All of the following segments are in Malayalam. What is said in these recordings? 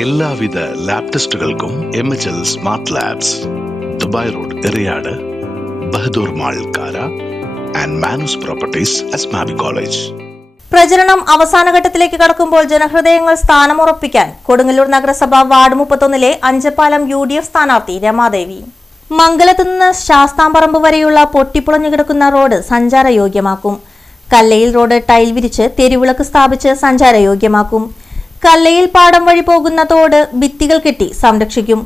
എല്ലാവിധ lab ടെസ്റ്റുകൾക്കും M H L smart labs Dubai road Eriyad Bahadur mall Kara and Manoos properties Asmabi college പ്രചരണം അവസാനഘട്ടത്തിലേക്ക് കടക്കുമ്പോൾ ജനഹൃദയങ്ങൾ സ്ഥാനമുറപ്പിക്കാൻ കൊടുങ്ങല്ലൂർ നഗരസഭ വാർഡ് മുപ്പത്തൊന്നിലെ അഞ്ചപ്പാലം യു ഡി എഫ് സ്ഥാനാർത്ഥി രമാദേവി. മംഗലത്ത് നിന്ന് ശാസ്താംപറമ്പ് വരെയുള്ള പൊട്ടിപ്പുളഞ്ഞു കിടക്കുന്ന റോഡ് സഞ്ചാരയോഗ്യമാക്കും. കല്ലയിൽ റോഡ് ടൈൽ വിരിച്ച് തെരുവിളക്ക് സ്ഥാപിച്ച് സഞ്ചാരയോഗ്യമാക്കും. കല്ലയിൽ പാടം വഴി പോകുന്ന തോട് ഭിത്തികൾ കെട്ടി സംരക്ഷിക്കും.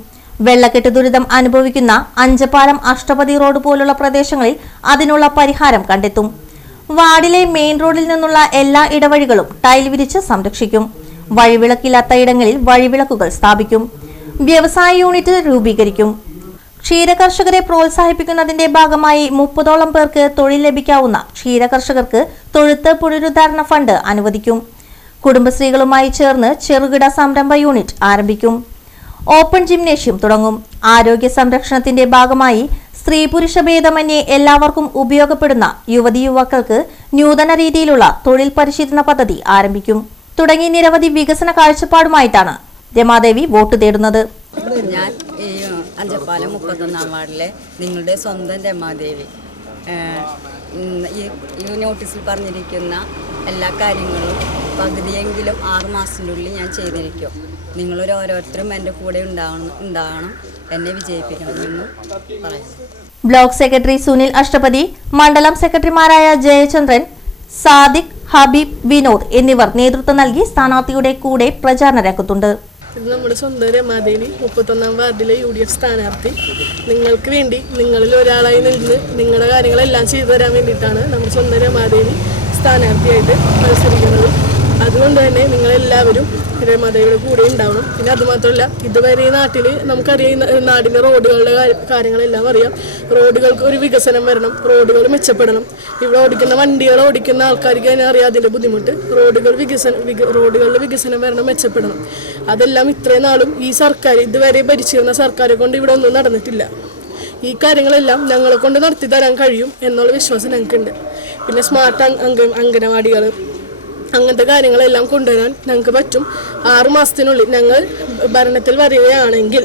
വെള്ളക്കെട്ട് ദുരിതം അനുഭവിക്കുന്ന അഞ്ചപ്പാലം അഷ്ടപതി റോഡ് പോലുള്ള പ്രദേശങ്ങളിൽ അതിനുള്ള പരിഹാരം കണ്ടെത്തും. വാർഡിലെ മെയിൻ റോഡിൽ നിന്നുള്ള എല്ലാ ഇടവഴികളും ടൈൽ വിരിച്ച് സംരക്ഷിക്കും. വഴിവിളക്കില്ലാത്ത ഇടങ്ങളിൽ വഴിവിളക്കുകൾ സ്ഥാപിക്കും. വ്യവസായ യൂണിറ്റ് രൂപീകരിക്കും. ക്ഷീരകർഷകരെ പ്രോത്സാഹിപ്പിക്കുന്നതിന്റെ ഭാഗമായി മുപ്പതോളം പേർക്ക് തൊഴിൽ ലഭിക്കാവുന്ന ക്ഷീരകർഷകർക്ക് തൊഴുത്ത് പുനരുദ്ധാരണ ഫണ്ട് അനുവദിക്കും. കുടുംബശ്രീകളുമായി ചേർന്ന് ചെറുകിട സംരംഭ യൂണിറ്റ് ആരംഭിക്കും. ഓപ്പൺ ജിംനേഷ്യം തുടങ്ങും. ആരോഗ്യ സംരക്ഷണത്തിന്റെ ഭാഗമായി സ്ത്രീ പുരുഷ ഭേദമന്യേ എല്ലാവർക്കും ഉപയോഗപ്പെടുന്ന യുവതി യുവാക്കൾക്ക് നൂതന രീതിയിലുള്ള തൊഴിൽ പരിശീലന പദ്ധതി ആരംഭിക്കും. തുടങ്ങി നിരവധി വികസന കാഴ്ചപ്പാടുമായിട്ടാണ് രമാദേവി വോട്ട് തേടുന്നത്. ഞാൻ അഞ്ചപ്പാലം മുപ്പത്തൊന്നാം വാർഡിലെ നിങ്ങളുടെ സ്വന്തം രമാദേവി. ഈ നോട്ടീസിൽ പറഞ്ഞിരിക്കുന്ന എല്ലാ കാര്യങ്ങളും പകുതിയെങ്കിലും ആറ് ഉള്ളിൽ ഞാൻ ചെയ്തിരിക്കും. നിങ്ങളൊരു ഓരോരുത്തരും എന്റെ കൂടെ ഉണ്ടാവണം ഉണ്ടാകണം എന്നെ വിജയിപ്പിക്കണമെന്ന് പറയുന്നു. ബ്ലോക്ക് സെക്രട്ടറി സുനിൽ അഷ്ടപതി മണ്ഡലം സെക്രട്ടറിമാരായ ജയചന്ദ്രൻ സാദിഖ് ഹബീബ് വിനോദ് എന്നിവർ നേതൃത്വം നൽകി സ്ഥാനാർത്ഥിയുടെ കൂടെ പ്രചാരണ രംഗത്തുണ്ട്. ഇത് നമ്മുടെ സ്വന്തം രമാദേവി മുപ്പത്തൊന്നാം വാർഡിലെ യു ഡി എഫ് സ്ഥാനാർത്ഥി. നിങ്ങൾക്ക് വേണ്ടി നിങ്ങളിൽ ഒരാളായി നിന്ന് നിങ്ങളുടെ കാര്യങ്ങളെല്ലാം ചെയ്തു തരാൻ വേണ്ടിയിട്ടാണ് നമ്മുടെ സ്വന്തം രമാദേവി സ്ഥാനാർത്ഥിയായിട്ട് മത്സരിക്കുന്നത്. അതുകൊണ്ട് തന്നെ നിങ്ങളെല്ലാവരും മതയുടെ കൂടെ ഉണ്ടാവണം. പിന്നെ അതുമാത്രമല്ല ഇതുവരെ ഈ നാട്ടിൽ നമുക്കറിയാം നാടിന്റെ റോഡുകളുടെ കാര്യങ്ങളെല്ലാം അറിയാം. റോഡുകൾക്ക് ഒരു വികസനം വരണം റോഡുകൾ മെച്ചപ്പെടണം. ഇവിടെ ഓടിക്കുന്ന വണ്ടികൾ ഓടിക്കുന്ന ആൾക്കാർക്ക് തന്നെ അറിയാം അതിന്റെ ബുദ്ധിമുട്ട്. റോഡുകൾ വികസനം റോഡുകളുടെ വികസനം വരണം മെച്ചപ്പെടണം. അതെല്ലാം ഇത്രയും നാളും ഈ സർക്കാർ ഇതുവരെ ഭരിച്ചിരുന്ന സർക്കാരെ കൊണ്ട് ഇവിടെ ഒന്നും നടന്നിട്ടില്ല. ഈ കാര്യങ്ങളെല്ലാം ഞങ്ങളെ കൊണ്ട് നടത്തി തരാൻ കഴിയും എന്നുള്ള വിശ്വാസം ഞങ്ങൾക്കുണ്ട്. പിന്നെ സ്മാർട്ട് അംഗ അംഗനവാടികൾ അങ്ങനത്തെ കാര്യങ്ങളെല്ലാം കൊണ്ടുവരാൻ ഞങ്ങൾക്ക് പറ്റും. ആറ് മാസത്തിനുള്ളിൽ ഞങ്ങൾ ഭരണത്തിൽ വരികയാണെങ്കിൽ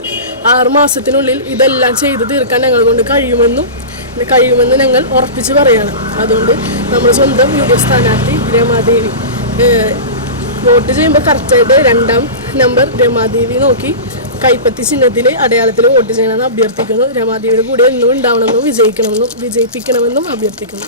ആറ് മാസത്തിനുള്ളിൽ ഇതെല്ലാം ചെയ്തു തീർക്കാൻ ഞങ്ങൾ കൊണ്ട് കഴിയുമെന്നും കഴിയുമെന്ന് ഞങ്ങൾ ഉറപ്പിച്ച് പറയാണ്. അതുകൊണ്ട് നമ്മൾ സ്വന്തം യു ഡി സ്ഥാനാർത്ഥി രമാദേവി വോട്ട് ചെയ്യുമ്പോൾ കറക്റ്റായിട്ട് രണ്ടാം നമ്പർ രമാദേവി നോക്കി കൈപ്പത്തി ചിഹ്നത്തിൽ അടയാളത്തിൽ വോട്ട് ചെയ്യണമെന്ന് അഭ്യർത്ഥിക്കുന്നു. രമാദേവിയുടെ കൂടെ എന്നും ഉണ്ടാവണമെന്നും വിജയിക്കണമെന്നും വിജയിപ്പിക്കണമെന്നും അഭ്യർത്ഥിക്കുന്നു.